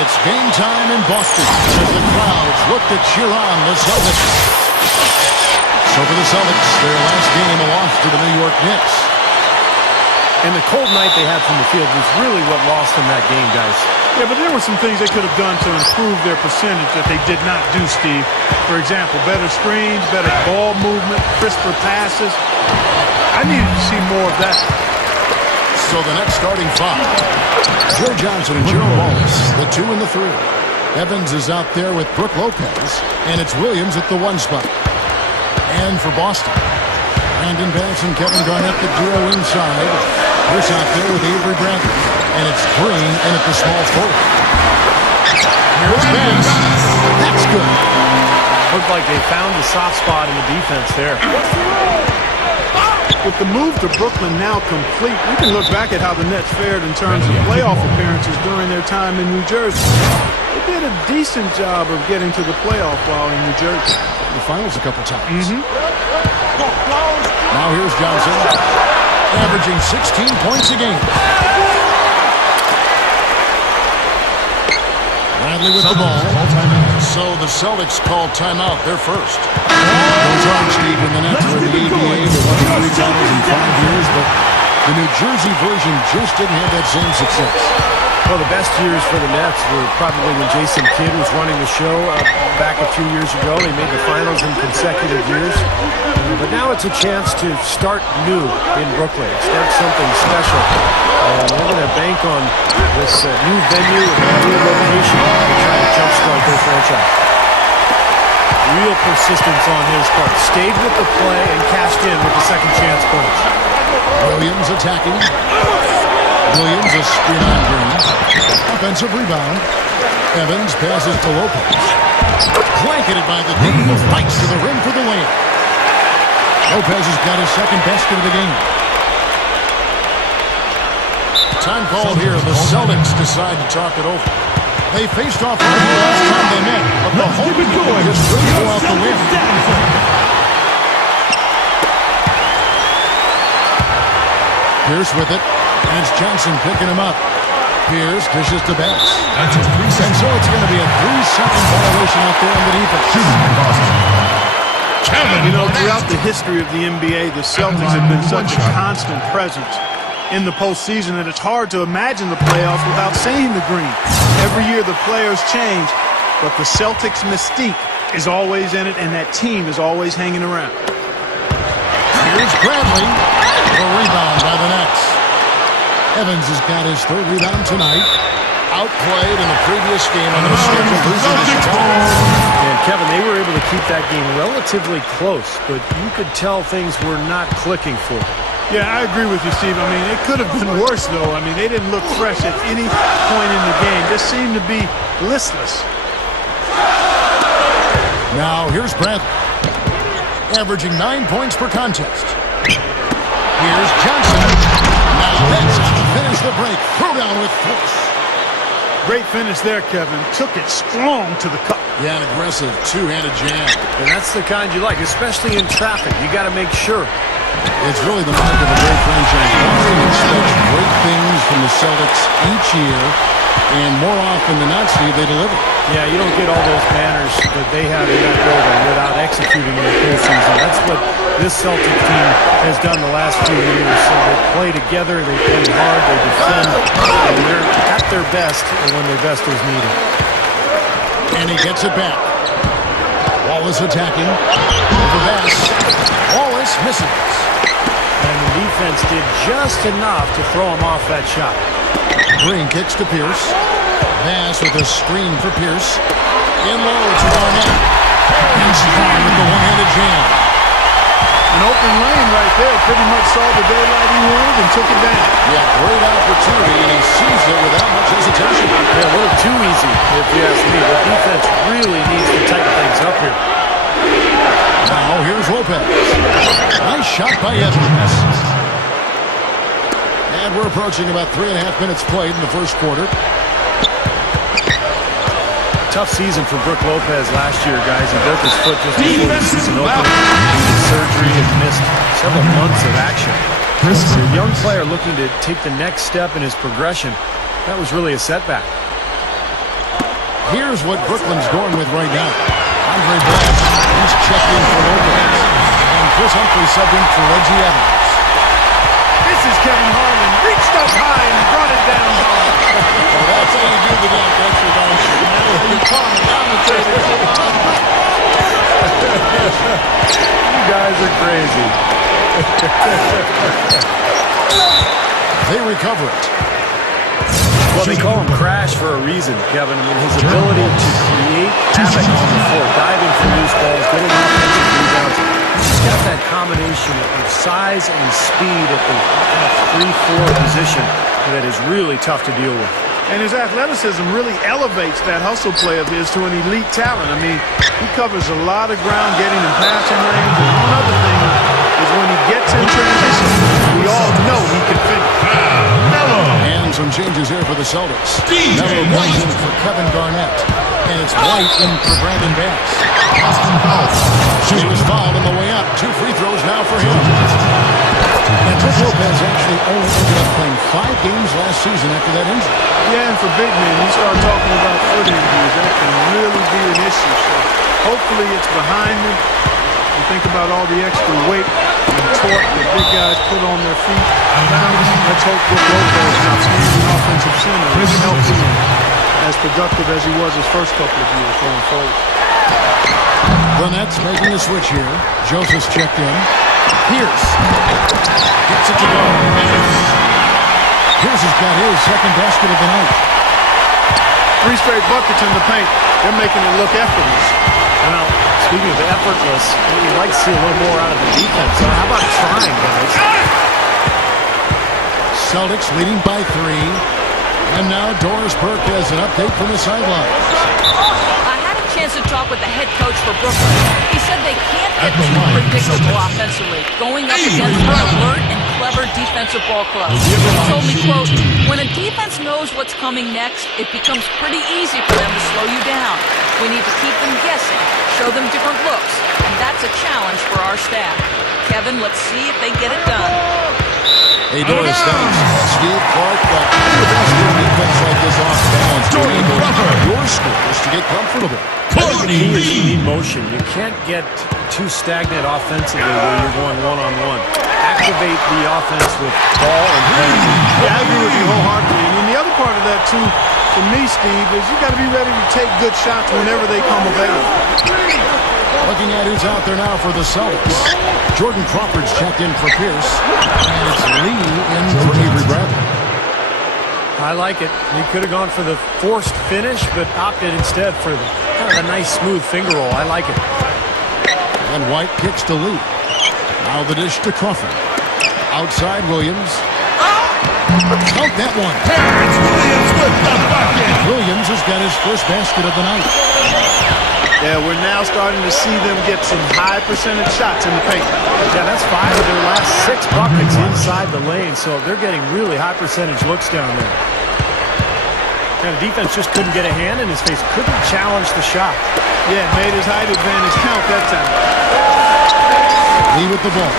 It's game time in Boston as the crowds look to cheer on the Celtics. So for the Celtics, their last game a loss to the New York Knicks. And the cold night they had from the field was really what lost them that game, guys. Yeah, but there were some things they could have done to improve their percentage that they did not do, Steve. For example, better screens, better ball movement, crisper passes. I needed to see more of that. So the next starting five, Joe Johnson and Jerome Wallace, the 2 and the 3. Evans is out there with Brook Lopez, and it's Williams at the 1 spot. And for Boston, Brandon Bass and Kevin Garnett, the duo inside. Kris out there with Avery Bradley, and it's Green in at the small forward. Here's Bass. That's good. Looked like they found the soft spot in the defense there. With the move to Brooklyn now complete, we can look back at how the Nets fared in terms of playoff appearances during their time in New Jersey. They did a decent job of getting to the playoff while in New Jersey. The finals a couple times. Now here's Johnson, averaging 16 points a game. Bradley with the ball. So the Celtics call timeout. They're first. Those aren't Steve in the Nets were in the ABA. They won 3 titles in 5 years, but the New Jersey version just didn't have that same success. Well, the best years for the Nets were probably when Jason Kidd was running the show back a few years ago. They made the finals in consecutive years. But now it's a chance to start new in Brooklyn, start something special. They're going to bank on this new venue and new location to try to jumpstart their franchise. Real persistence on his part. Stayed with the play and cashed in with the second chance points. Williams attacking. Williams a screen on Green. Offensive rebound. Evans passes to Lopez. Blanketed by the D. Fights to the rim for the layup. Lopez has got his second best of the game. Time called here. The Celtics decide to talk it over. They faced off right here last time they met, but the home team just couldn't go out the win. Pierce with it, and it's Johnson picking him up. Pierce dishes to Bass. And so it's going to be a 3-second violation out there on the defense. You know, throughout the history of the NBA, the Celtics have been such a constant presence in the postseason that it's hard to imagine the playoffs without seeing the green. Every year the players change, but the Celtics mystique is always in it, and that team is always hanging around. Here's Bradley. A rebound by the Nets. Evans has got his 3rd rebound tonight. Outplayed in the previous game on the schedule, losing to Chicago. And Kevin, they were able to keep that game relatively close, but you could tell things were not clicking for them. Yeah, I agree with you, Steve. I mean, it could have been worse, though. I mean, they didn't look fresh at any point in the game. Just seemed to be listless. Now, here's Bradley. Averaging 9 points per contest. Here's Johnson. Now that's to finish the break. Throw down with force. Great finish there, Kevin. Took it strong to the cup. Yeah, an aggressive two-handed jam. And that's the kind you like, especially in traffic. You got to make sure. It's really the mark of a great franchise. One expects great things from the Celtics each year, and more often than not, Steve, they deliver. Yeah, you don't get all those manners that they have in that building without executing in the postseason. That's what this Celtic team has done the last few years. So they play together, they play hard, they defend, and they're at their best when their best is needed. And he gets it back. Wallace attacking. Over Bass. Wallace misses. And the defense did just enough to throw him off that shot. Green kicks to Pierce. Bass with a screen for Pierce. In low to Garnett. And strong with the one-handed jam. An open lane right there. Pretty much saw the daylight he wanted and took it down. Yeah, great opportunity, and he seized it without much hesitation. Yeah, a little too easy, if you ask me. The defense really needs to tighten things up here. Now here's Lopez. Nice shot by Evans. And we're approaching about 3.5 minutes played in the first quarter. Tough season for Brook Lopez last year, guys. He broke his foot just before the season opened. His surgery and missed several months of action. For a young player looking to take the next step in his progression, that was really a setback. Here's what Brooklyn's going with right now. Andre Black, he's checked in for Lopez. And Kris Humphries subbed in for Reggie Evans. This is Kevin Harlan. Reached up high and brought it down hard. Well, that's how you do the dunk, that's for darn sure. That's how you call it, commentators. You guys are crazy. They recover it. Well, they call him Crash for a reason, Kevin. I mean, his ability to create havoc on the floor, diving for loose balls, getting offensive rebounds. He's got that combination of size and speed at the 3-4 position that is really tough to deal with. And his athleticism really elevates that hustle play of his to an elite talent. I mean, he covers a lot of ground getting in passing range. And one other thing is when he gets in transition, we all know he can finish. And some changes here for the Celtics. Melo comes in for Kevin Garnett. And it's White in for Brandon Bass. He was fouled on the way up. 2 free throws now for him. And Brook Lopez actually only ended up playing 5 games last season after that injury. Yeah, and for big men, you start talking about foot injuries. That can really be an issue. So hopefully it's behind them. You think about all the extra weight and torque that big guys put on their feet. Let's hope Brook Lopez, an outstanding offensive center, is healthy and as productive as he was his first couple of years going forward. The Nets making a switch here. Joseph's checked in. Pierce gets it to go. Pierce has got his second basket of the night. 3 straight buckets in the paint. They're making it look effortless. Now, speaking of effortless, we'd like to see a little more out of the defense. So how about trying, guys? Celtics leading by 3. And now Doris Burke has an update from the sidelines. I had a chance to talk with the head coach for Brooklyn. He said they can't get too predictable offensively, going up against an alert and clever defensive ball club. He told me, quote, when a defense knows what's coming next, it becomes pretty easy for them to slow you down. We need to keep them guessing, show them different looks, and that's a challenge for our staff. Kevin, let's see if they get it done. Hey, Doris, thanks. Steve Clark, the best defense like this off balance. Your scores to get comfortable. The key is you need motion. You can't get too stagnant offensively where you're going one-on-one. Activate the offense with ball and play. Yeah, I agree with you wholeheartedly. And then the other part of that, too, for me, Steve, is you got to be ready to take good shots whenever they come available. Looking at who's out there now for the Celtics. Jordan Crawford's checked in for Pierce. And it's Lee in for Avery Bradley. I like it. He could have gone for the forced finish, but opted instead for kind of a nice smooth finger roll. I like it. And White kicks to Lee. Now the dish to Crawford. Outside Williams. Count that one. Williams has got his first basket of the night. Yeah, we're now starting to see them get some high percentage shots in the paint. Yeah, that's 5 of their last 6 buckets inside the lane, so they're getting really high percentage looks down there. And the defense just couldn't get a hand in his face, couldn't challenge the shot. Yeah, made his height advantage count that time. Lee with the ball.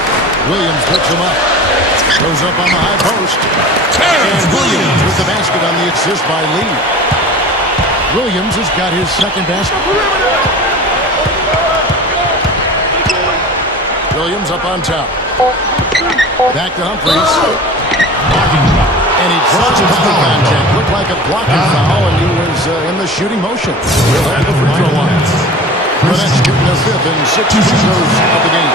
Williams picks him up. Goes up on the high post. And Williams with the basket on the assist by Lee. Williams has got his second basket. Williams up on top. Back to Humphries. And he draws a foul contact. Looked like a blocking foul, and he was in the shooting motion. We'll have the free throw line. The Nets shooting their 5th and 6th free throws of the game.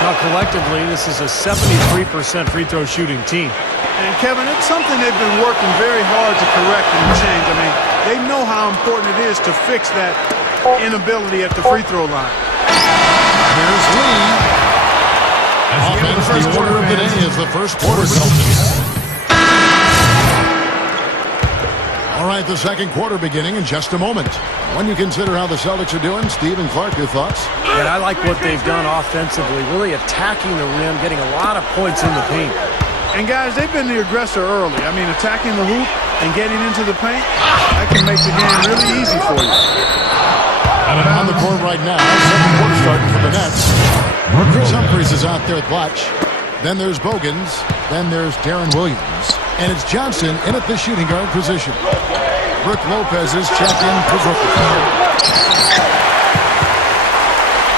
Now, collectively, this is a 73% free throw shooting team. And, Kevin, it's something they've been working very hard to correct and change. I mean, they know how important it is to fix that inability at the free throw line. Here's Lee. Offense, the order of the day is the first quarter. All right, the second quarter beginning in just a moment. When you consider how the Celtics are doing, Steve and Clark, your thoughts? And I like what they've done offensively, really attacking the rim, getting a lot of points in the paint. And, guys, they've been the aggressor early. I mean, attacking the hoop and getting into the paint, that can make the game really easy for you. On the court right now, second quarter starting for the Nets. Kris Humphries is out there at Blatch. Then there's Bogans. Then there's Darren Williams. And it's Johnson in at the shooting guard position. Brook Lopez is checked in for Brooklyn.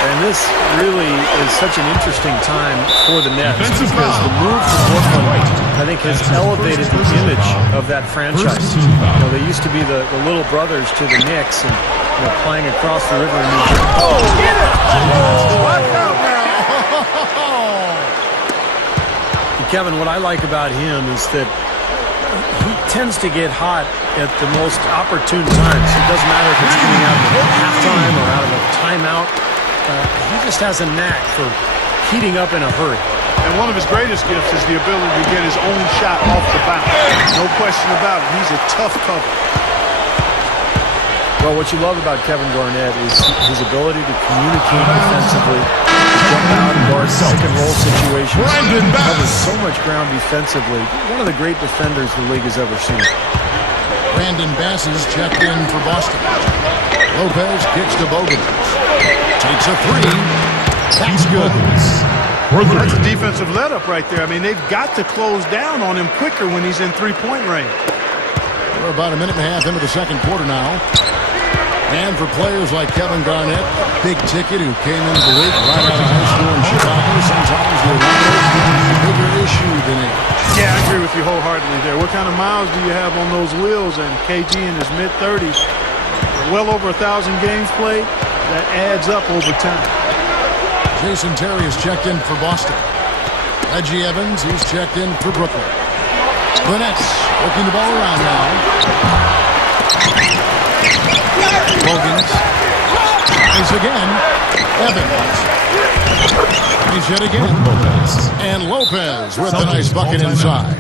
And this really is such an interesting time for the Nets because the move to Brooklyn, I think, has elevated the image of that franchise. They used to be the little brothers to the Knicks and playing across the river in New Jersey. Oh, get it! Watch out now! Kevin, what I like about him is that he tends to get hot at the most opportune times. It doesn't matter if it's coming out of halftime or out of a timeout. He just has a knack for heating up in a hurry. And one of his greatest gifts is the ability to get his own shot off the bounce. No question about it. He's a tough cover. Well, what you love about Kevin Garnett is his ability to communicate defensively, to jump out and guard pick-and-roll situations. He covers so much ground defensively. One of the great defenders the league has ever seen. Brandon Bass is checked in for Boston. Lopez kicks to Bogut. Takes a three. That's good. That's a defensive let-up right there. I mean, they've got to close down on him quicker when he's in three-point range. We're about a minute and a half into the second quarter now. And for players like Kevin Garnett, a big ticket who came into the league right out of high school in Chicago, sometimes the a bigger issue than age. Yeah, I agree with you wholeheartedly there. What kind of miles do you have on those wheels? And KG in his mid-30s, well over 1,000 games played. That adds up over time. Jason Terry is checked in for Boston. Reggie Evans, he's checked in for Brooklyn. The Nets working the ball around now. Bogans. He's again. Evans. He's yet again. And Lopez with a nice bucket inside.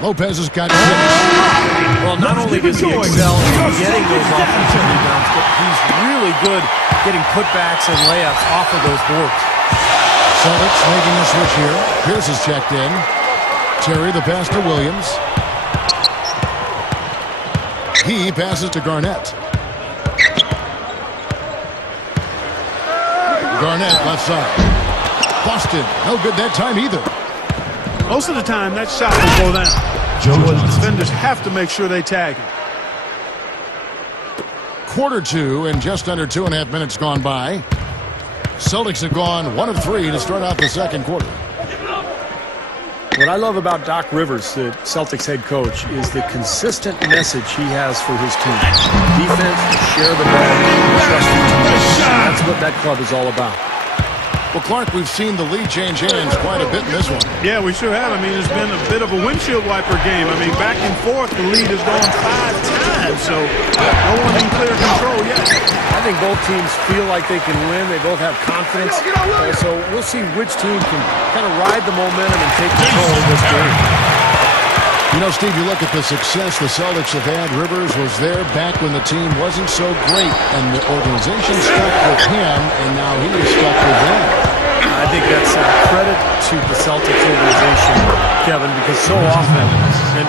Lopez has got 6. Well, not only does he excel in getting those offensive rebounds, but he's really good getting putbacks and layups off of those boards. Celtics making a switch here. Pierce is checked in. Terry the pass to Williams. He passes to Garnett. Garnett left side. Boston, no good that time either. Most of the time, that shot will go down. Defenders have to make sure they tag him. Quarter 2 and just under 2.5 minutes gone by. Celtics have gone 1 of 3 to start out the second quarter. What I love about Doc Rivers, the Celtics head coach, is the consistent message he has for his team. Defense, share the ball, trust your team. That's what that club is all about. Well, Clark, we've seen the lead change hands quite a bit in this one. Yeah, we sure have. I mean, it's been a bit of a windshield wiper game. I mean, back and forth, the lead has gone 5 times, so no one in clear control yet. I think both teams feel like they can win. They both have confidence. So we'll see which team can kind of ride the momentum and take control of this game. You know, Steve, you look at the success the Celtics have had. Rivers was there back when the team wasn't so great, and the organization stuck with him, and now he is stuck with them. I think that's a credit to the Celtics organization, Kevin, because so often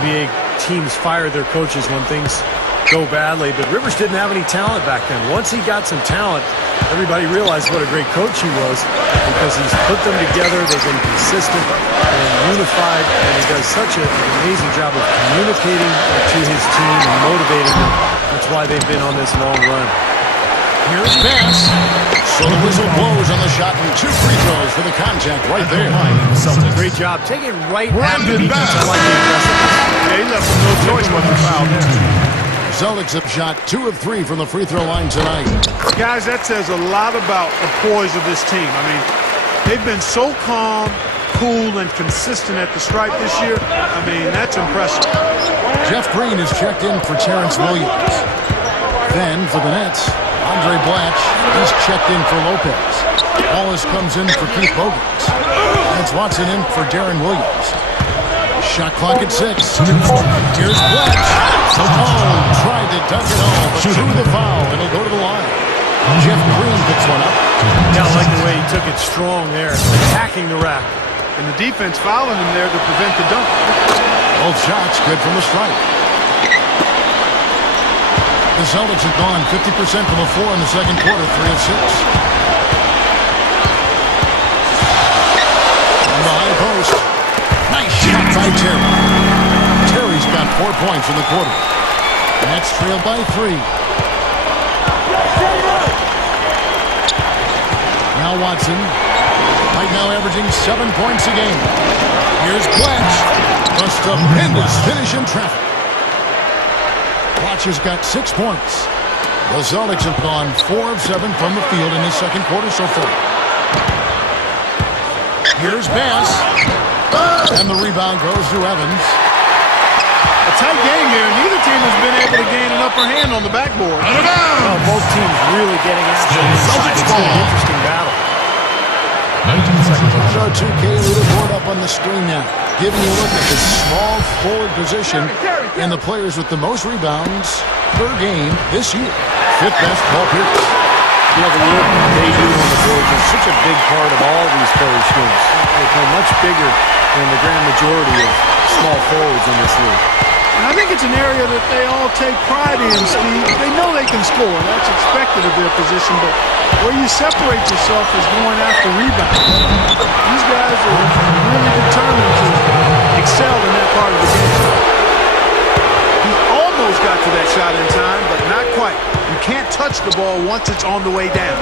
NBA teams fire their coaches when things go badly, but Rivers didn't have any talent back then. Once he got some talent, everybody realized what a great coach he was because he's put them together, they've been consistent and unified, and he does such an amazing job of communicating to his team and motivating them. That's why they've been on this long run. Here's pass. So the whistle blows on the shot and 2 free throws for the contact right there. Great job. Take it right at the defense. I like the aggressiveness. Yeah, he left him no choice but to foul there. Celtics have shot 2 of 3 from the free throw line tonight. Guys, that says a lot about the poise of this team. I mean, they've been so calm, cool, and consistent at the stripe this year. I mean, that's impressive. Jeff Green is checked in for Terrence Williams. Then for the Nets, Andre Blatch, he's checked in for Lopez. Wallace comes in for Keith Bogans. Lance Watson in for Darren Williams. Shot clock at 6. Here's Blatch. Tried to dunk it all, but threw the foul, and he'll go to the line. Jeff Green picks one up. Yeah, I like the way he took it strong there, attacking the rack. And the defense fouling him there to prevent the dunk. Both shots good from the stripe. The Celtics have gone 50% from the floor in the second quarter, 3 of 6. On the high post. Nice shot by Terry. Terry's got 4 points in the quarter. Nets trail by 3. Now Watson. Right now averaging 7 points a game. Here's Blanche. A stupendous finish in traffic. Blanche's got 6 points. The Celtics have gone 4 of 7 from the field in this second quarter so far. Here's Bass. And the rebound goes to Evans. A tight game here. Neither team has been able to gain an upper hand on the backboard. Well, both teams really getting after it inside. It's been an interesting battle. 19 seconds. Our 2K leaderboard up on the screen now, giving you a look at the small forward position and the players with the most rebounds per game this year. 5th best, Paul Pierce. You know, the work they do on the boards is such a big part of all these players' games. They play much bigger than the grand majority of small forwards in this league. And I think it's an area that they all take pride in, Steve. They know they can score, and that's expected of their position, but where you separate yourself is going after rebounds. These guys are really determined to excel in that part of the game. He almost got to that shot in time, but not quite. You can't touch the ball once it's on the way down.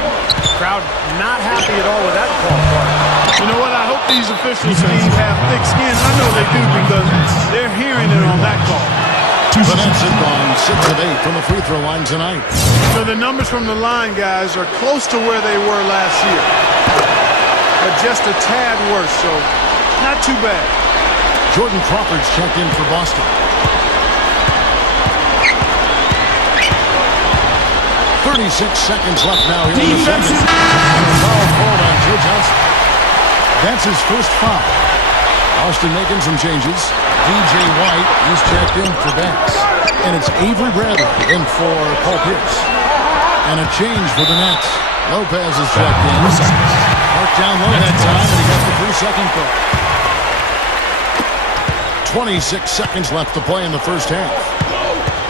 Crowd not happy at all with that call. You know what? I hope these officials, Steve, have thick skin. I know they do because they're hearing it on that call. The Nets have gone 6 of 8 from the free throw line tonight. So the numbers from the line, guys, are close to where they were last year. But just a tad worse, so not too bad. Jordan Crawford's checked in for Boston. 36 seconds left now here in the second. Foul called on Joe Johnson. That's his first foul. Austin making some changes. DJ White, he's checked in for Bass. And it's Avery Bradley in for Paul Pierce. And a change for the Nets. Lopez is checked in. Marked down low that time, and he got the 3-second call. 26 seconds left to play in the first half.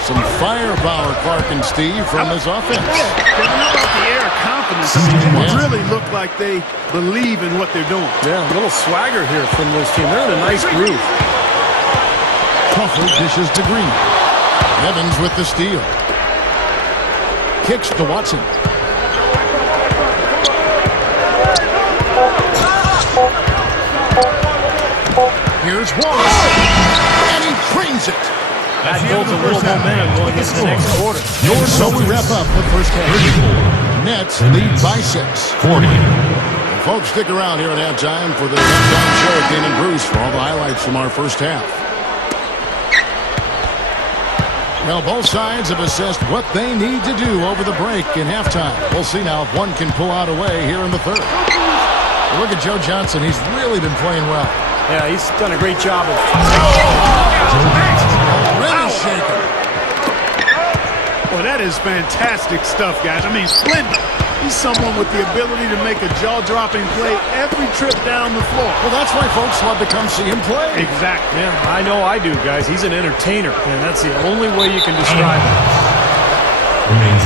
Some firepower, Clark and Steve, from this offense. How about the air of confidence? I mean, they really look like they believe in what they're doing. Yeah, a little swagger here from this team. They're in a nice groove. Crawford dishes to Green. Evans with the steal. Kicks to Watson. Here's Wallace. And he brings it. That builds a little momentum going into the next quarter. So we wrap up the first half. Nets lead by 6. 40. Folks, stick around here at halftime for the halftime show at Dane and Bruce for all the highlights from our first half. Well, both sides have assessed what they need to do over the break in halftime. We'll see now if one can pull out a way here in the third. Look at Joe Johnson. He's really been playing well. Yeah, he's done a great job of... Really shaking. Well, that is fantastic stuff, guys. I mean, splendid. He's someone with the ability to make a jaw-dropping play every trip down the floor. Well, that's why folks love to come see him play. Exactly. Yeah, I know I do, guys. He's an entertainer, and that's the only way you can describe him.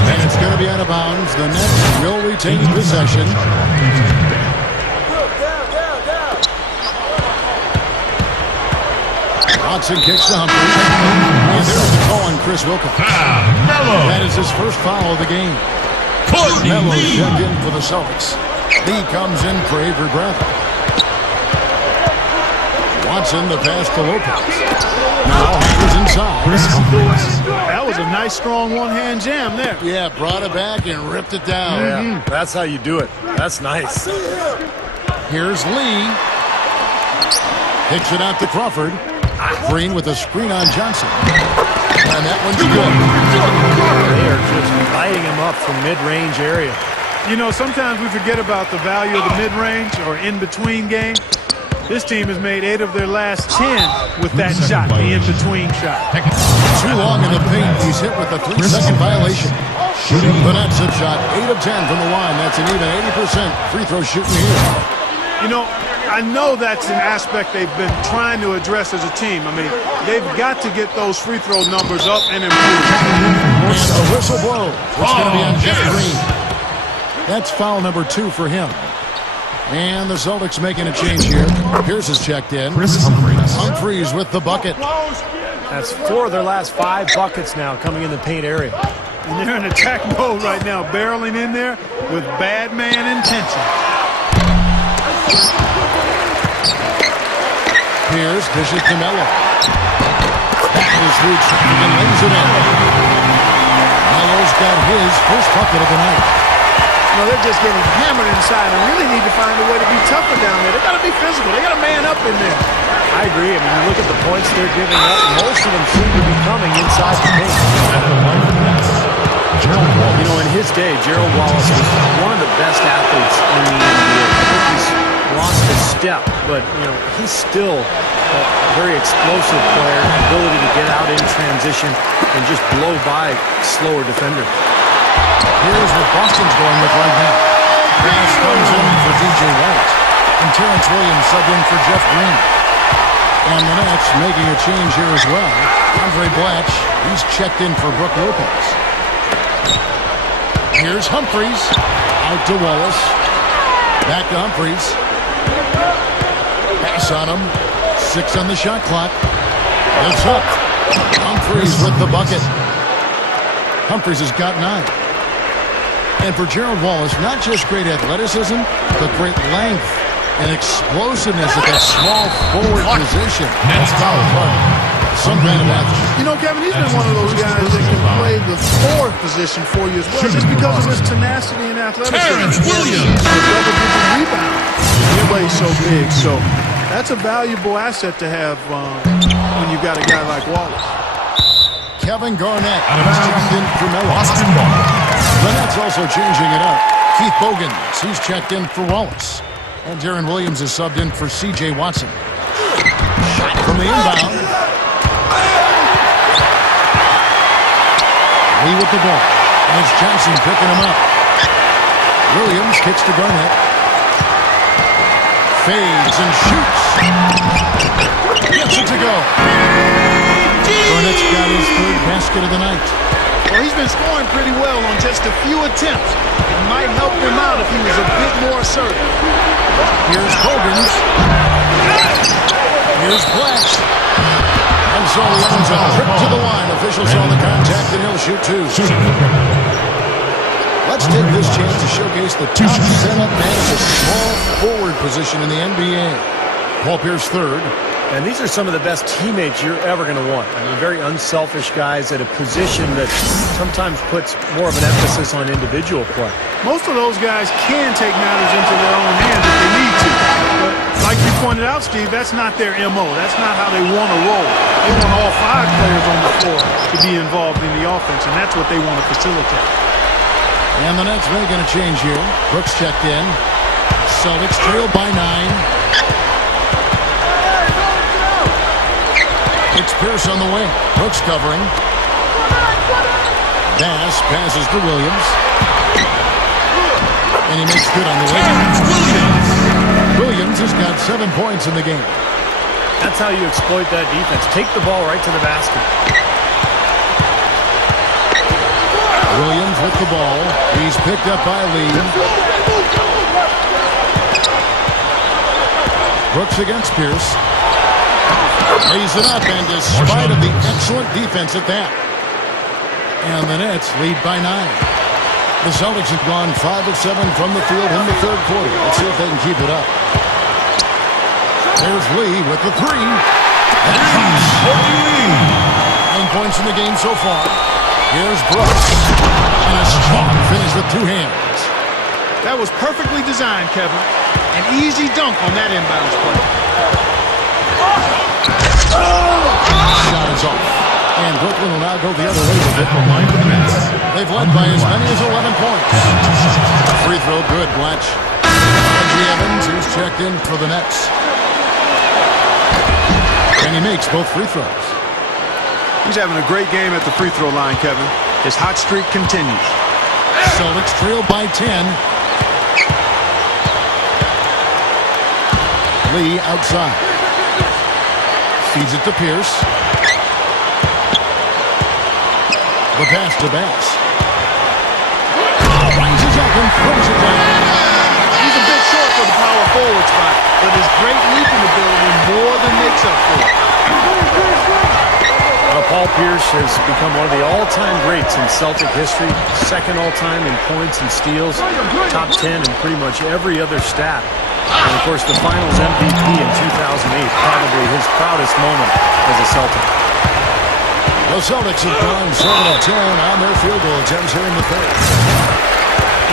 And it's going to be out of bounds. The Nets will retain possession. Watson kicks to Humphries. And there's the call on Kris Wilkins. That is his first foul of the game. Melo checked in for the Celtics. Lee comes in for Avery Bradley. Watson, the pass to Lopez. Now Humphries inside. That was a nice, strong one-hand jam there. Yeah, brought it back and ripped it down. Yeah, that's how you do it. That's nice. Here's Lee. Kicks it out to Crawford. Green with a screen on Johnson. And that one's good. They are just lighting him up from mid-range area. You know, sometimes we forget about the value of the mid-range or in-between game. This team has made 8 of their last 10 with that shot, the in-between shot. Too long in the paint. He's hit with a 3-second violation. The Nets have shot 8 of 10 from the line. That's an even 80% free throw shooting here. You know, I know that's an aspect they've been trying to address as a team. I mean, they've got to get those free throw numbers up and improve. And a whistle blows. It's going to be on Jeff Green. That's foul number 2 for him. And the Celtics making a change here. Pierce is checked in. Humphries. Humphries with the bucket. That's 4 of their last 5 buckets now coming in the paint area. And they're in attack mode right now, barreling in there with bad man intention. Pierce dishes to Melo. That is through traffic and lays it in. Melo's got his first bucket of the night. They're just getting hammered inside and really need to find a way to be tougher down there. They got to be physical. They got to man up in there. I agree. I mean, you look at the points they're giving up. Most of them seem to be coming inside the paint. You know, in his day, Gerald Wallace was one of the best athletes in the NBA. I think he's lost his step, but, you know, he's still a very explosive player, ability to get out in transition and just blow by slower defender. Here's what Boston's going with right now. Pass comes in for DJ White. And Terrence Williams subbed in for Jeff Green. And the Nets making a change here as well. Andre Blatch, he's checked in for Brook Lopez. Here's Humphries. Out to Wallace. Back to Humphries. Pass on him. 6 on the shot clock. It's up. Humphries with the bucket. Humphries has got 9. And for Gerald Wallace, not just great athleticism, but great length and explosiveness at that small forward position. That's foul play. Some kind of athlete. You know, Kevin, he's been one of those guys that can play the forward position for you as well, just because of his tenacity and athleticism. Terrence Williams. He's a double-digit rebound. He plays so big, so that's a valuable asset to have when you've got a guy like Wallace. Kevin Garnett checked in for Melo. The Nets also changing it up. Keith Bogans, he's checked in for Wallace. And Darren Williams is subbed in for C.J. Watson. Shot from the inbound. Lee with the ball. And it's Johnson picking him up. Williams kicks to Garnett. Fades and shoots. Gets it to go. Garnett's got his 3rd basket of the night. Well, he's been scoring pretty well on just a few attempts. It might help him out if he was a bit more assertive. Here's Bogans. Here's Blatch. And so he owns a trip to the line. Officials saw the contact and he'll shoot 2. Let's take this chance to showcase the top setup man at the small forward position in the NBA. Paul Pierce 3rd. And these are some of the best teammates you're ever going to want. I mean, very unselfish guys at a position that sometimes puts more of an emphasis on individual play. Most of those guys can take matters into their own hands if they need to. But like you pointed out, Steve, that's not their MO. That's not how they want to roll. They want all 5 players on the floor to be involved in the offense, and that's what they want to facilitate. And the Nets making a change here. Brooks checked in. Celtics trail by 9. It's Pierce on the wing. Brooks covering. Bass passes to Williams. And he makes good on the wing. Williams has got 7 points in the game. That's how you exploit that defense. Take the ball right to the basket. Williams with the ball. He's picked up by Lee. Brooks against Pierce. Lays it up, and despite of the excellent defense at that. And the Nets lead by 9. The Celtics have gone 5 of 7 from the field in the 3rd quarter. Let's see if they can keep it up. There's Lee with the 3. 9 points in the game so far. Here's Brooks. And a strong finish with 2 hands. That was perfectly designed, Kevin. An easy dunk on that inbounds play. Shot is off. And Brooklyn will now go the other way with it. They've led by as many as 11 points. Free throw good, Blatch. Reggie Evans, who's checked in for the Nets. And he makes both free throws. He's having a great game at the free throw line, Kevin. His hot streak continues. Celtics trail by 10. Lee outside. Feeds it to Pierce. The pass to Bass. Rises up and throws it down. He's a bit short for the power forward spot, but his great leaping ability more than makes up for it. Paul Pierce has become one of the all-time greats in Celtic history. Second all-time in points and steals. Top 10 in pretty much every other stat. And, of course, the Finals MVP in 2008, probably his proudest moment as a Celtic. The Celtics have gone 7 of 10 on their field goal attempts here in the third.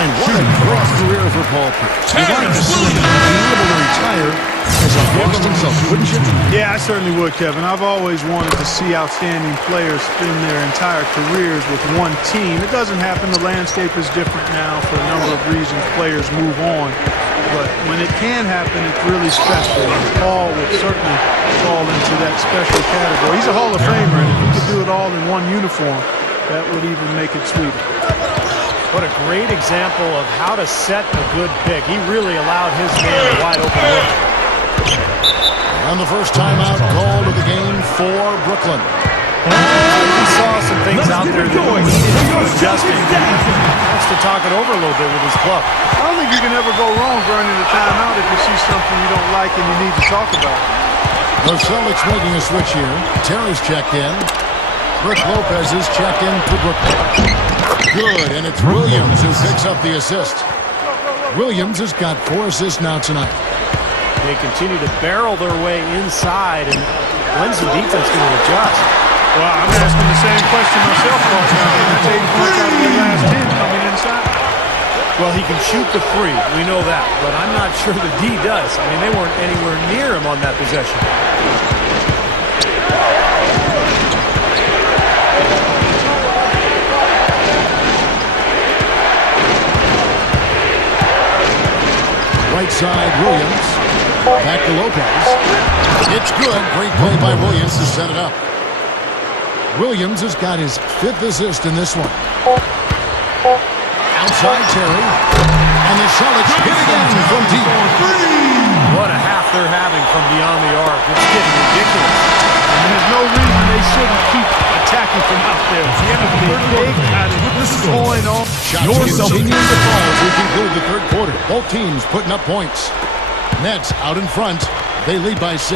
And what a great career for Paul Pierce. You'd like to see him be able to retire as a Boston Celtic, wouldn't you? Yeah, I certainly would, Kevin. I've always wanted to see outstanding players spend their entire careers with one team. It doesn't happen. The landscape is different now for a number of reasons. Players move on. But when it can happen, it's really special. And Paul would certainly fall into that special category. He's a Hall of Famer, and if he could do it all in one uniform, that would even make it sweeter. What a great example of how to set a good pick. He really allowed his man a wide open look. And the first timeout called of the game for Brooklyn. He saw some things out there that he needed to adjust. He wants to talk it over a little bit with his club. I don't think you can ever go wrong running a timeout if you see something you don't like and you need to talk about it. The Celtics making a switch here. Terry's checked in. Brook Lopez is checked in for Brooklyn. Good, and it's Williams who picks up the assist. Williams has got 4 assists now tonight. They continue to barrel their way inside, and when's the defense going to adjust? Well, I'm asking the same question myself, Mark. That's 8 points out of the last 10 coming inside. Well, he can shoot the free. We know that. But I'm not sure the D does. I mean, they weren't anywhere near him on that possession. Right side, Williams. Back to Lopez. It's good. Great play by Williams to set it up. Williams has got his 5th assist in this one. Outside Terry. And the Celtics hit again from deep. What a half they're having from beyond the arc. It's getting ridiculous. And there's no reason they shouldn't keep attacking from out there. At the end of the big out of going off. Shots continuing to fall as we conclude the third quarter. Both teams putting up points. Nets out in front. They lead by 6.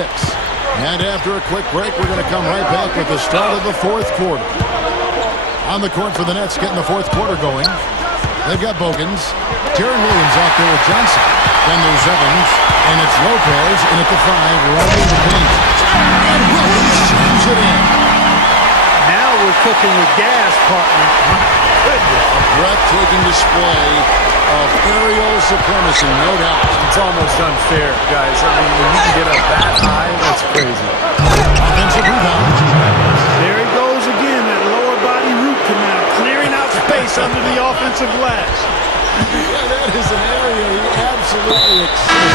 And after a quick break, we're going to come right back with the start of the fourth quarter. On the court for the Nets, getting the fourth quarter going. They've got Bogans. Jaron Williams out there with Johnson. Then there's Evans. And it's Lopez in at the 5, running the paint. And Williams jams it in. Now we're cooking with gas, partner. My goodness. A breathtaking display of aerial supremacy, no doubt. It's almost unfair, guys. I mean, when you can get up that high, that's crazy. Offensive rebound. There he goes again, that lower body root canal, clearing out space under the offensive glass. Yeah, that is an area he absolutely excels.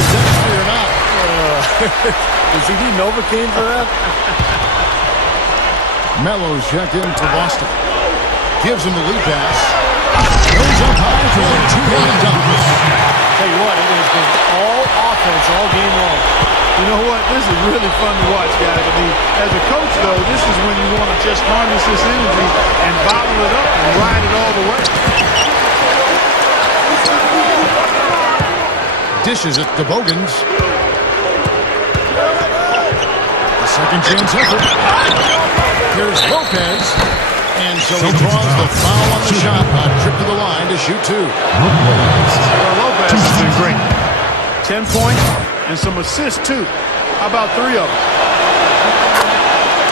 Intentionally or not. Does he need Novocaine for that? Melo's checked in for Boston. Gives him the lead pass. Goes up high for a 2-hand dunk. Tell you what, it has been all offense all game long. You know what? This is really fun to watch, guys. I mean, as a coach, though, this is when you want to just harness this energy and bottle it up and ride it all the way. Dishes it to Bogans. A second chance effort. Here's Lopez. And so he draws the foul on the shot. A trip to the line to shoot 2. Well, Lopez has been great. 10 points and some assists, too. How about 3 of them?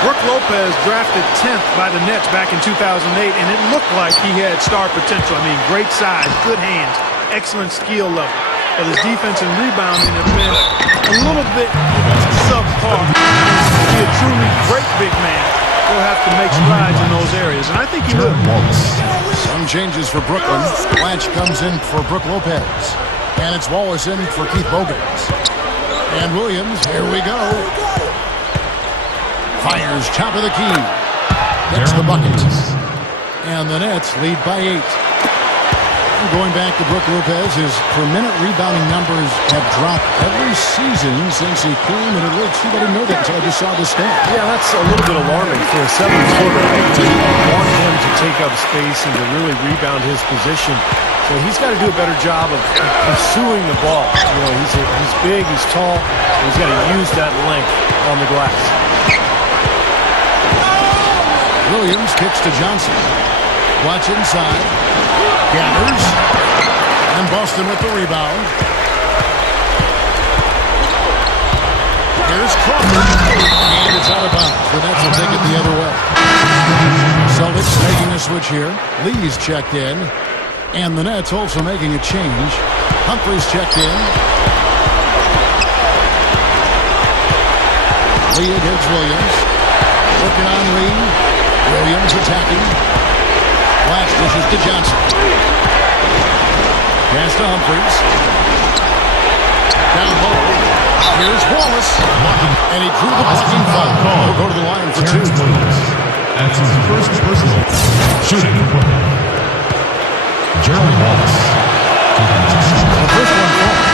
Brook Lopez drafted 10th by the Nets back in 2008, and it looked like he had star potential. I mean, great size, good hands, excellent skill level. But his defense and rebounding have been a little bit subpar. To be a truly great big man, he'll have to make strides in those areas, and I think he will. Some changes for Brooklyn. Blanche comes in for Brook Lopez. And it's Wallace in for Keith Bogans. And Williams, here we go. Fires top of the key. Gets the bucket. And the Nets lead by 8. Going back to Brook Lopez, his per-minute rebounding numbers have dropped every season since he came into the league. Steve, I didn't know that until I just saw this stat. Yeah, that's a little bit alarming for a 7-footer. To want him to take up space and to really rebound his position. So he's got to do a better job of pursuing the ball. You know, he's big, he's tall, and he's got to use that length on the glass. Williams kicks to Johnson. Watch inside. Gathers. And Boston with the rebound. Here's Crawford. And it's out of bounds. The Nets will take it the other way. Celtics making a switch here. Lee's checked in. And the Nets also making a change. Humphries checked in. Lee against Williams. Working on Lee. Williams attacking. Last dishes to Johnson. Pass to Humphries. Down low. Here's Wallace. And he drew the blocking foul. He'll go to the line for two. That's his first personal shooting. Gerald Wallace. The first one falls.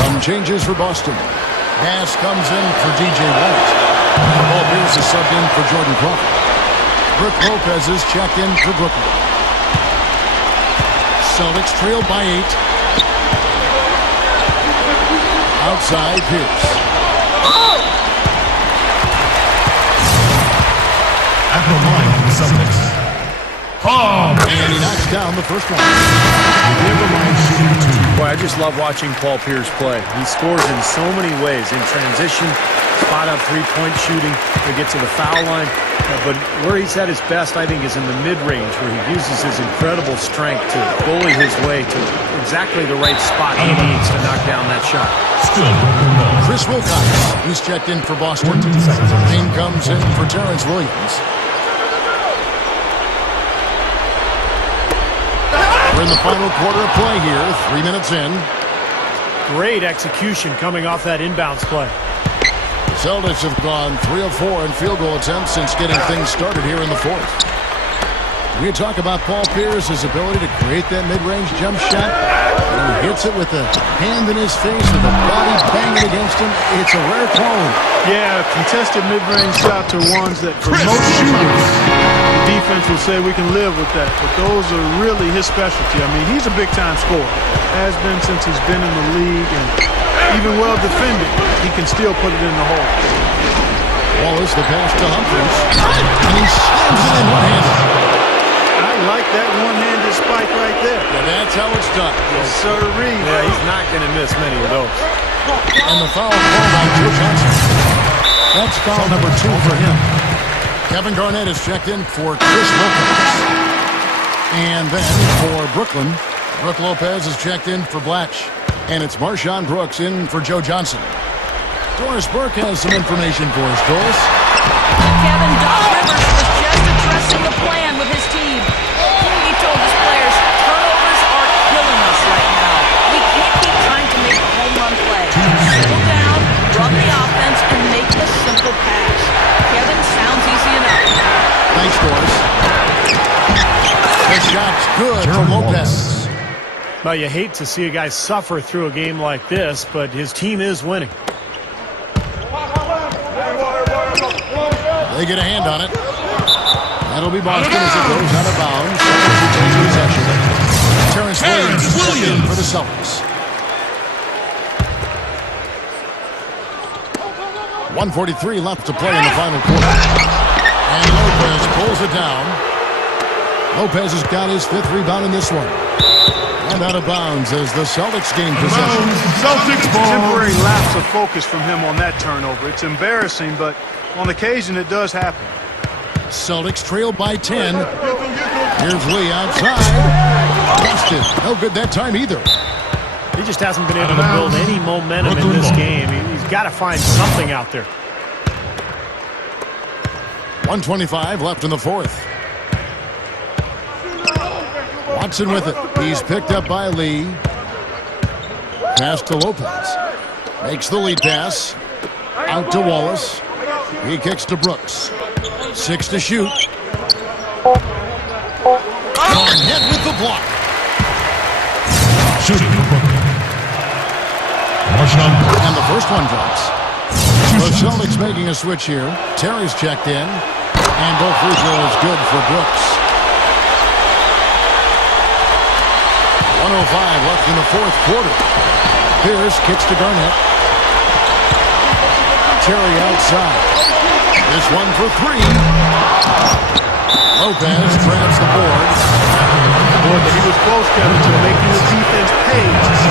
Some changes for Boston. Pass comes in for DJ White. Paul Pierce is subbed in for Jordan Crawford. Brook Lopez is checked in for Brooklyn. Celtics trail by 8. Outside Pierce. At the line for the Celtics. And he knocks down the first one. Boy, I just love watching Paul Pierce play. He scores in so many ways. In transition, spot-up three-point shooting to get to the foul line. But where he's at his best, I think, is in the mid-range, where he uses his incredible strength to bully his way to exactly the right spot he needs to knock down that shot. Kris Wilcox, he's checked in for Boston. Green comes in for Terrence Williams. We're in the final quarter of play here, 3 minutes in. Great execution coming off that inbounds play. Celtics have gone 3 of 4 in field goal attempts since getting things started here in the fourth. We talk about Paul Pierce, his ability to create that mid-range jump shot. And he hits it with a hand in his face, with a body banging against him. It's a rare quality. Yeah, contested mid-range shots are ones that for most shooters, the defense will say we can live with that. But those are really his specialty. I mean, he's a big-time scorer. Has been since he's been in the league. And even well defended, he can still put it in the hole. Wallace, the pass to Humphries. And he slams it in one-handed. I like that one-handed spike right there. Yeah, that's how it's done. Yes, sir-ree. Yeah, he's not going to miss many of those. And the foul called by Joe Johnson. That's foul number 2 for him. Kevin Garnett is checked in for Kris Wilcox. And then for Brooklyn, Brook Lopez is checked in for Blatch. And it's Marshawn Brooks in for Joe Johnson. Doris Burke has some information for us. Doris? Kevin, Doc Rivers was just addressing the plan with his team. He told his players, turnovers are killing us right now. We can't keep trying to make a home run play. Settle down, run the offense, and make a simple pass. Kevin, sounds easy enough. Thanks, Doris. The shot's good from Lopez. Well, you hate to see a guy suffer through a game like this, but his team is winning. They get a hand on it. That'll be Boston as it goes out of bounds. Celtics take possession. Terrence Williams is checked in for the Celtics. 1:43 left to play in the final quarter. And Lopez pulls it down. Lopez has got his 5th rebound in this one. And out of bounds as the Celtics gain possession. Celtics ball. Temporary lapse of focus from him on that turnover. It's embarrassing, but on occasion it does happen. Celtics trail by 10. Here's Lee outside. Busted. No good that time either. He just hasn't been able to build any momentum in this game. He's got to find something out there. 1:25 left in the fourth. Watson with it. He's picked up by Lee. Pass to Lopez. Makes the lead pass. Out to Wallace. He kicks to Brooks. 6 to shoot. Garnett with the block. Shooting for Brooklyn. And the first one drops. The Celtics making a switch here. Terry's checked in. And both free throws good for Brooks. 1:05 left in the fourth quarter. Pierce kicks to Garnett. Terry outside. This one for three. Lopez grabs the board. Boy, but he was close, Kevin, to making his defense pay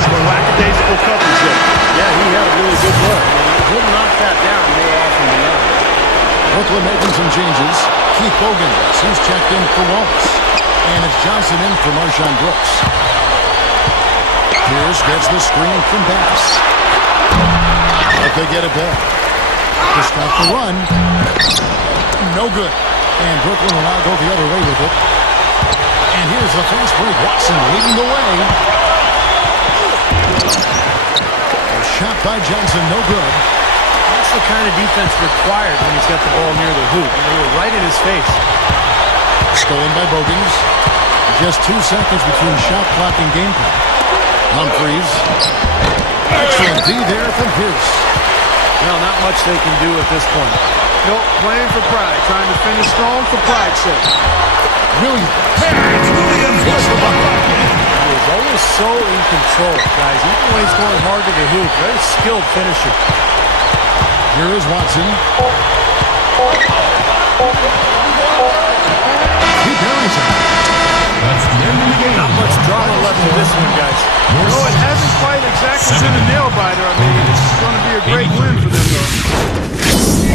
for lackadaisical coverage there. Yeah, he had a really good look. He'll knock that down more often than not. Brooklyn making some changes. Keith Bogans, he's checked in for Wallace. And it's Johnson in for Marshawn Brooks. Pierce gets the screen from Bass. But they get it back. To stop the run. No good. And Brooklyn will now go the other way with it. And here's the fast break. Watson leading the way. A shot by Johnson, no good. That's the kind of defense required when he's got the ball near the hoop. They were right in his face. Stolen by Bogans. Just 2 seconds between shot clock and game clock. Humphries. Excellent D there from Kris. Well, not much they can do at this point. Nope, playing for pride, trying to finish strong for pride's sake. Williams gets the bucket. He is always so in control, guys. Even when he's going hard to the hoop, very skilled finisher. Here is Watson. He buries it. That's the end of the game. Not much drama left in this one, guys. No, it hasn't quite exactly been a nail-biter. I mean, it's going to be a great win for them, though.